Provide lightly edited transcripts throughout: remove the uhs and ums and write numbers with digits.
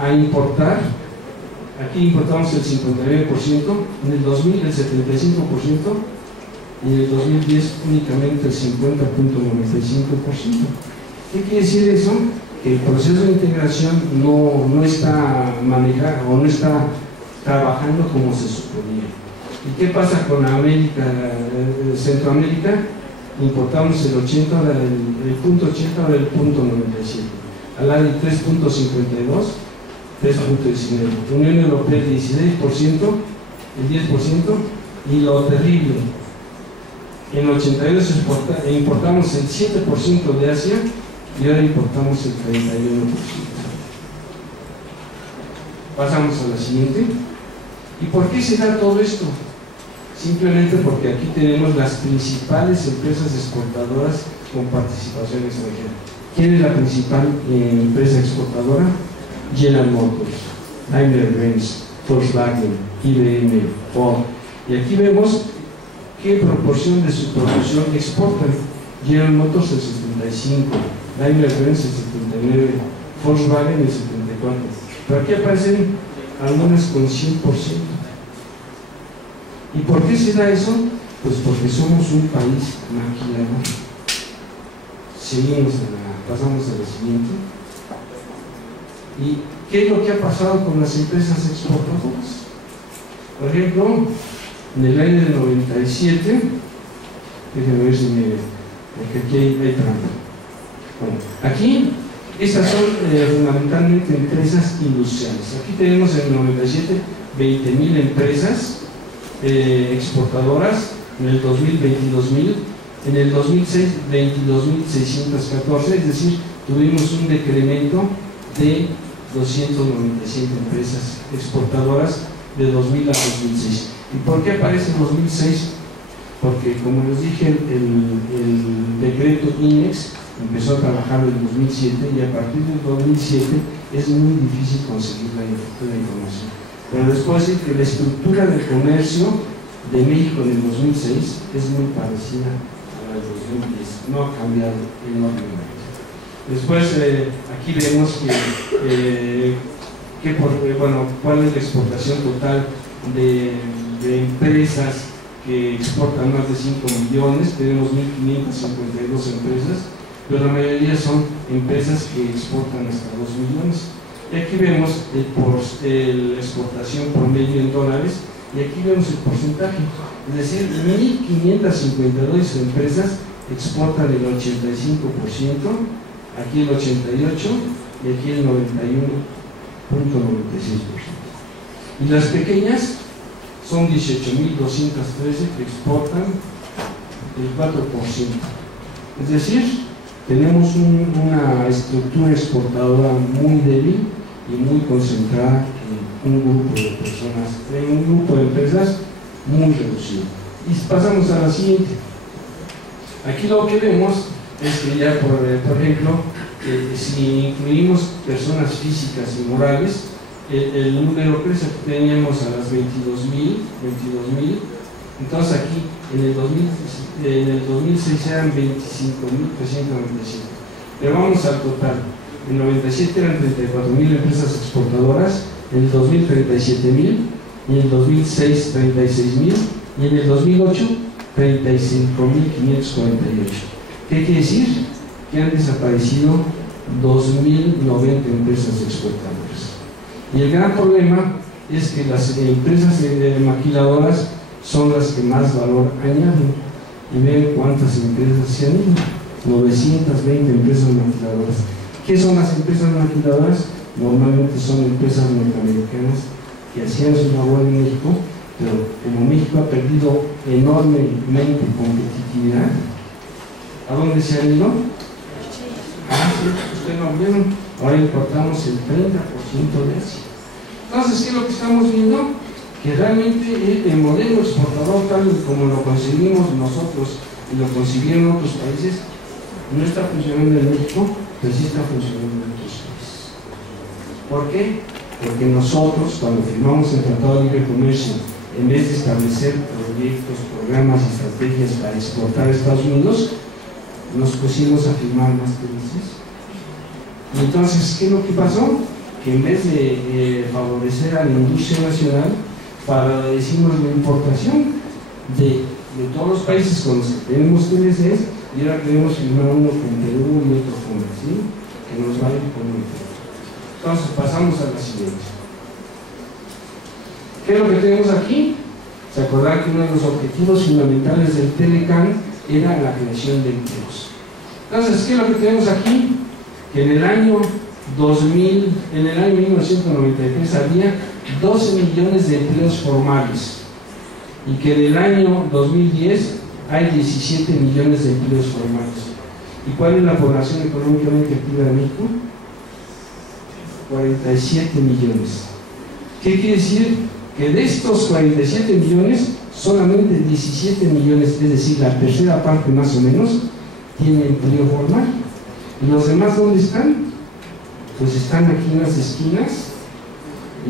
a importar. Aquí importamos el 59%, en el 2000 el 75%, y en el 2010 únicamente el 50.95%. ¿Qué quiere decir eso? Que el proceso de integración no está manejado o no está trabajando como se suponía. ¿Y qué pasa con América, Centroamérica? Importamos el 0.80 del punto 97, al lado del 3.52, 3.19, Unión Europea el 16%, el 10%, y lo terrible, en el 82 importamos el 7% de Asia y ahora importamos el 31%. Pasamos a la siguiente. ¿Y por qué se da todo esto? Simplemente porque aquí tenemos las principales empresas exportadoras con participación extranjera. ¿Quién es la principal empresa exportadora? General Motors, Daimler-Benz, Volkswagen, IBM, Ford. Y aquí vemos qué proporción de su producción exportan. General Motors el 75, Daimler-Benz el 79, Volkswagen el 74. Pero aquí aparecen algunas con 100%. ¿Y por qué se da eso? Pues porque somos un país maquilador. Pasamos a la siguiente. ¿Y qué es lo que ha pasado con las empresas exportadoras? Por ejemplo, en el año del 97, déjenme ver si porque aquí hay trampa. Bueno, aquí estas son fundamentalmente empresas industriales. Aquí tenemos en el 97 20.000 empresas exportadoras, en el 2000 22.000, en el 2006 22.614, es decir, tuvimos un decremento de 297 empresas exportadoras de 2000 a 2006. ¿Y por qué aparece en 2006? Porque, como les dije, el decreto INEX empezó a trabajar en 2007 y a partir del 2007 es muy difícil conseguir la información. Pero les puedo decir que la estructura del comercio de México en el 2006 es muy parecida a la del 2010, no ha cambiado enormemente. Después, aquí vemos cuál es la exportación total de empresas que exportan más de 5 millones. Tenemos 1.552 empresas, pero la mayoría son empresas que exportan hasta 2 millones. Y aquí vemos la exportación promedio en dólares, y aquí vemos el porcentaje. Es decir, 1.552 empresas exportan el 85%, aquí el 88% y aquí el 91.96%. Y las pequeñas son 18.213 que exportan el 4%. Es decir, tenemos una estructura exportadora muy débil y muy concentrada en un grupo de personas, en un grupo de empresas muy reducido. Y pasamos a la siguiente. Aquí lo que vemos es que ya, por ejemplo, si incluimos personas físicas y morales, el número crece. Teníamos a las 22.000, entonces aquí en el 2006 eran 25.397. Pero vamos al total. En el 97 eran 34.000 empresas exportadoras, en el 2000 37.000, y en el 2006 36.000, y en el 2008 35.548. ¿Qué quiere decir? Que han desaparecido 2.090 empresas exportadoras. Y el gran problema es que las empresas maquiladoras son las que más valor añaden. Y ven cuántas empresas se han ido: 920 empresas maquiladoras. ¿Qué son las empresas maquiladoras? Normalmente son empresas norteamericanas que hacían su labor en México, pero como México ha perdido enormemente competitividad, ¿a dónde se han ido? Sí, ustedes lo vieron. Ahora importamos el 30% de Asia. Entonces, ¿qué es lo que estamos viendo? Que realmente el modelo exportador, tal como lo conseguimos nosotros y lo consiguieron otros países, no está funcionando en México, pero sí está funcionando en otros países. ¿Por qué? Porque nosotros, cuando firmamos el Tratado de Libre Comercio, en vez de establecer proyectos, programas y estrategias para exportar a Estados Unidos, nos pusimos a firmar más países. Y entonces, ¿qué es lo que pasó? que en vez de favorecer a la industria nacional, decimos la importación de todos los países con los que tenemos TLCs, y ahora queremos firmar uno con Perú y otro con Brasil, que nos vale con un Perú. Entonces pasamos a la siguiente. ¿Qué es lo que tenemos aquí? ¿Se acordarán que uno de los objetivos fundamentales del Telecan era la creación de empleos? Entonces, ¿qué es lo que tenemos aquí? Que en el año 1993 había 12 millones de empleos formales, y que en el año 2010 hay 17 millones de empleos formales. ¿Y cuál es la población económicamente activa de México? 47 millones. ¿Qué quiere decir? Que de estos 47 millones, solamente 17 millones, es decir, la tercera parte más o menos, tiene empleo formal. ¿Y los demás dónde están? Pues están aquí en las esquinas,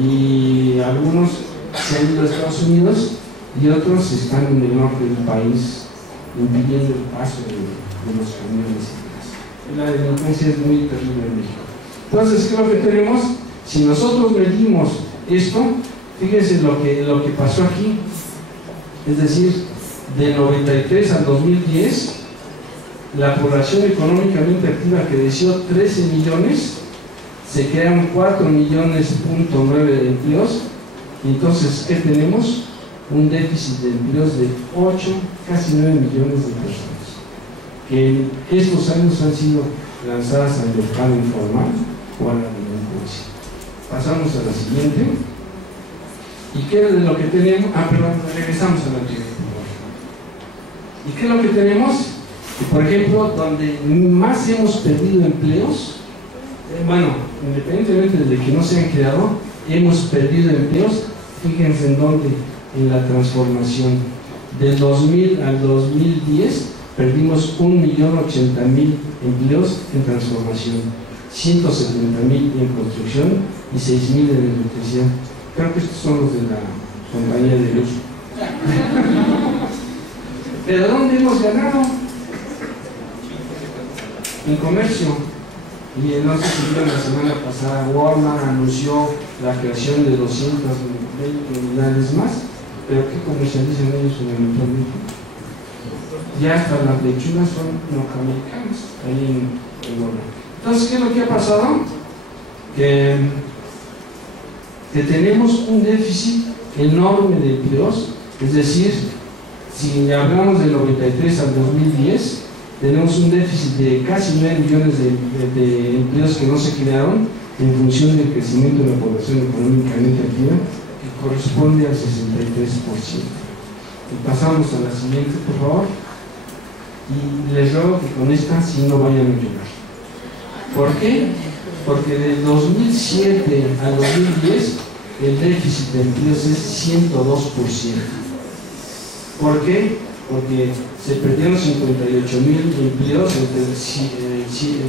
y algunos se han ido a Estados Unidos y otros están en el norte del país, impidiendo el paso de los camiones y demás. La delincuencia es muy terrible en México. Entonces, ¿qué es lo que tenemos? Si nosotros medimos esto, fíjense lo que pasó aquí. Es decir, de 93 al 2010, la población económicamente activa creció 13 millones, se crearon 4,9 millones de empleos, y entonces, ¿qué tenemos? Un déficit de empleos de 8, casi 9 millones de personas, que en estos años han sido lanzadas al mercado informal o a la delincuencia. Pasamos a la siguiente. ¿Y qué es de lo que tenemos? Regresamos a la anterior. ¿Y qué es lo que tenemos? Que, por ejemplo, donde más hemos perdido empleos, independientemente de que no se han creado, hemos perdido empleos. Fíjense en dónde. En la transformación. Del 2000 al 2010 perdimos 1.080.000 empleos en transformación, 170.000 en construcción y 6.000 en electricidad. Creo que estos son los de la compañía de luz. ¿Pero dónde hemos ganado? En comercio. Y no sé si vieron la semana pasada, Walmart anunció la creación de 220 unidades más. ¿Pero qué comercializan ellos fundamentalmente? Ya hasta las lechugas son norteamericanas, ahí en Walmart. Entonces, ¿qué es lo que ha pasado? Que tenemos un déficit enorme de empleos. Es decir, si hablamos del 93 al 2010, tenemos un déficit de casi 9 millones de empleos que no se crearon en función del crecimiento de la población económicamente activa, que corresponde al 63%. Y pasamos a la siguiente, por favor. Y les ruego que con esta sí no vayan a llorar. ¿Por qué? Porque del 2007 al 2010 el déficit de empleos es 102%. ¿Por qué? Porque se perdieron 58.000 empleos entre el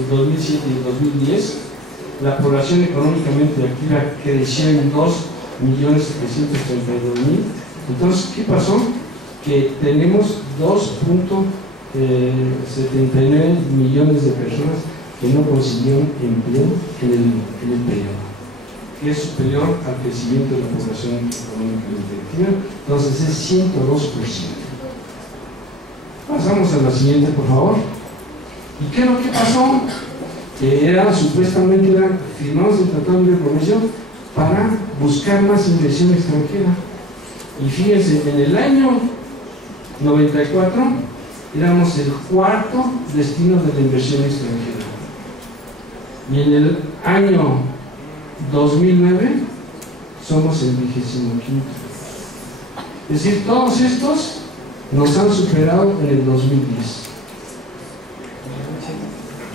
2007 y el 2010. La población económicamente activa creció en 2.732.000. Entonces, ¿qué pasó? Que tenemos 2.79 millones de personas que no consiguieron empleo en el periodo, que es superior al crecimiento de la población económicamente activa. Entonces es 102%. Pasamos a la siguiente, por favor. ¿Y qué es lo que pasó? Que supuestamente firmamos el Tratado de Libre Comercio para buscar más inversión extranjera. Y fíjense, en el año 94 éramos el cuarto destino de la inversión extranjera. Y en el año 2009 somos el 25º. Es decir, todos estos nos han superado en el 2010.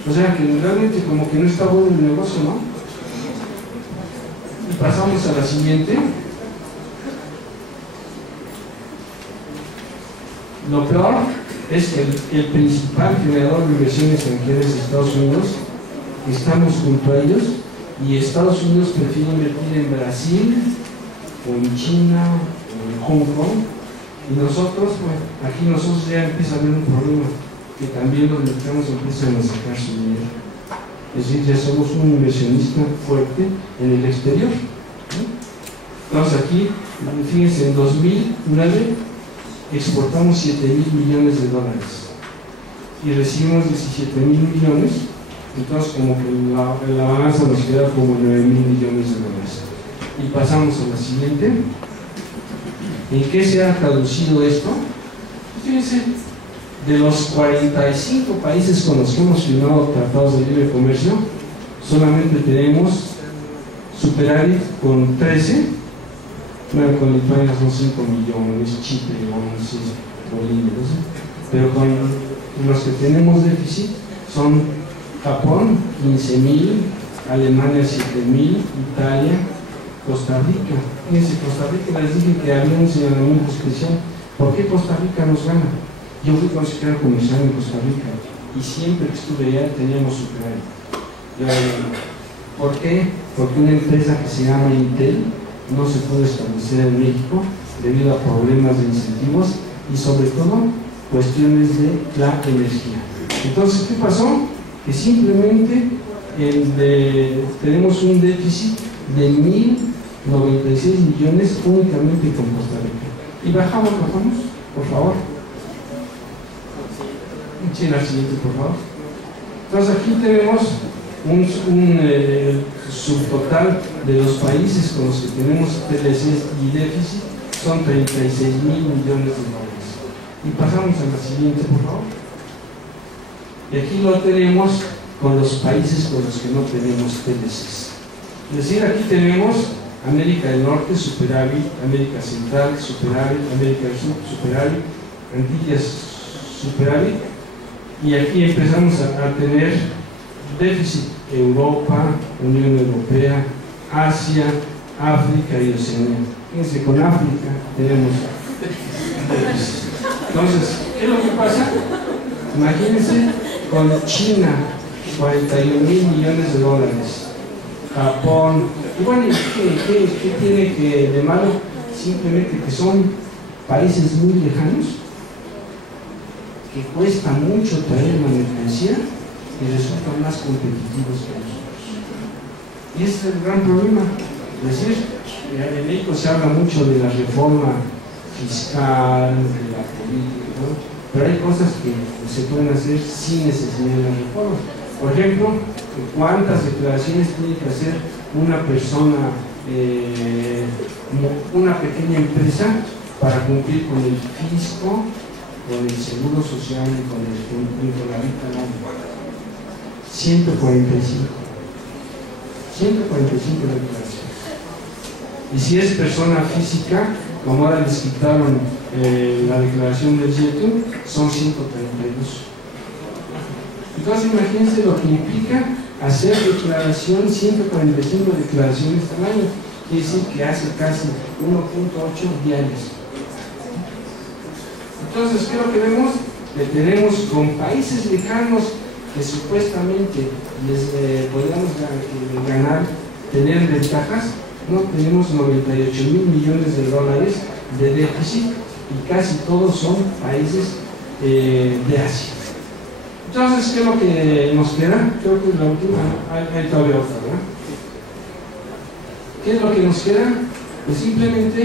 O sea que realmente como que no está bueno el negocio, ¿no? Y pasamos a la siguiente. Lo peor es que el principal generador de inversión extranjera es Estados Unidos. Estamos junto a ellos y Estados Unidos prefiere invertir en Brasil o en China o en Hong Kong, y nosotros, aquí nosotros ya empieza a haber un problema, que también los mexicanos empiezan a sacar su dinero. es decir, ya somos un inversionista fuerte en el exterior. Entonces aquí, fíjense, en 2009 exportamos 7.000 millones de dólares y recibimos 17.000 millones, entonces como que la balanza nos queda como 9.000 millones de dólares. Y pasamos a la siguiente. ¿En qué se ha traducido esto? Fíjense, de los 45 países con los que hemos firmado tratados de libre comercio, solamente tenemos superávit con 13, bueno, con Lituania son 5 millones, Chipre 11, Bolivia 12, pero con los que tenemos déficit son Japón 15.000, Alemania 7.000, Italia, Costa Rica. Fíjense, Costa Rica, les dije que había un señalamiento especial. ¿Por qué Costa Rica nos gana? Yo fui consejero comercial en Costa Rica y siempre que estuve allá teníamos superávit. ¿Por qué? Porque una empresa que se llama Intel no se pudo establecer en México debido a problemas de incentivos y sobre todo cuestiones de la energía. Entonces, ¿qué pasó? Que simplemente tenemos un déficit de 1.096 millones únicamente con Costa Rica. Y bajamos, por favor. Sí, la siguiente, por favor. Entonces aquí tenemos un subtotal de los países con los que tenemos TLCs y déficit, son 36.000 millones de dólares. Y pasamos a la siguiente, por favor. Y aquí lo tenemos con los países con los que no tenemos TLCs. Es decir, aquí tenemos América del Norte, superávit, América Central, superávit, América del Sur, superávit, Antillas, superávit, y aquí empezamos a tener déficit: Europa, Unión Europea, Asia, África y Oceanía. Fíjense, con África tenemos déficit. Entonces, ¿qué es lo que pasa? Imagínense con China, 41.000 millones de dólares, Japón, y bueno, ¿qué tiene que de malo? Simplemente que son países muy lejanos, que cuesta mucho traer la mercancía y resultan más competitivos que nosotros. Y ese es el gran problema. Es decir, en México se habla mucho de la reforma fiscal, de la política, ¿no? Pero hay cosas que se pueden hacer sin necesidad de la reforma. Por ejemplo, ¿cuántas declaraciones tiene que hacer una persona, una pequeña empresa, para cumplir con el fisco, con el seguro social y con la vida al año? 145 declaraciones. Y si es persona física, como ahora les quitaron la declaración del IETU, son 132. Entonces imagínense lo que implica hacer declaración, 145 declaraciones al año, quiere decir que hace casi 1.8 diarios. Entonces, ¿qué es lo que vemos? Que tenemos con países lejanos que supuestamente les podríamos ganar, tener ventajas. No, tenemos 98.000 millones de dólares de déficit y casi todos son países de Asia. Entonces, ¿qué es lo que nos queda? Creo que es la última, hay todavía otra, ¿verdad? ¿Qué es lo que nos queda? Pues simplemente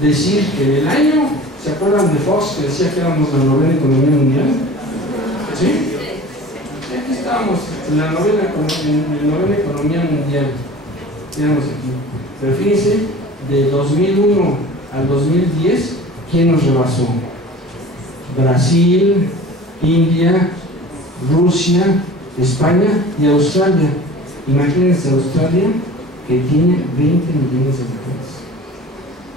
decir que en el año, ¿se acuerdan de Fox que decía que éramos la novena economía mundial? ¿Sí? Aquí estábamos, en la novena economía mundial. Éramos aquí. Pero fíjense, de 2001 al 2010, ¿quién nos rebasó? Brasil, India, Rusia, España y Australia. Imagínense Australia, que tiene 20 millones de habitantes.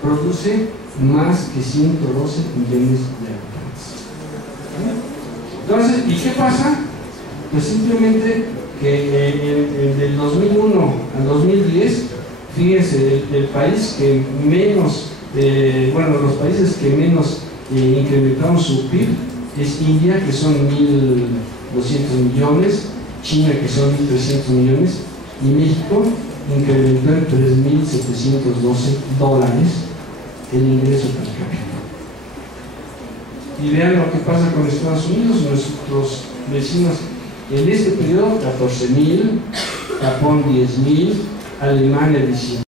Produce más que 112 millones de habitantes. Entonces, ¿y qué pasa? Pues simplemente que del 2001 al 2010, fíjense, el país que menos, los países que menos incrementaron su PIB es India, que son 1.200 millones, China, que son 1.300 millones, y México incrementó en $3.712 el ingreso per cápita. Y vean lo que pasa con Estados Unidos, nuestros vecinos En este periodo 14.000, Japón 10.000, Alemania 19.000.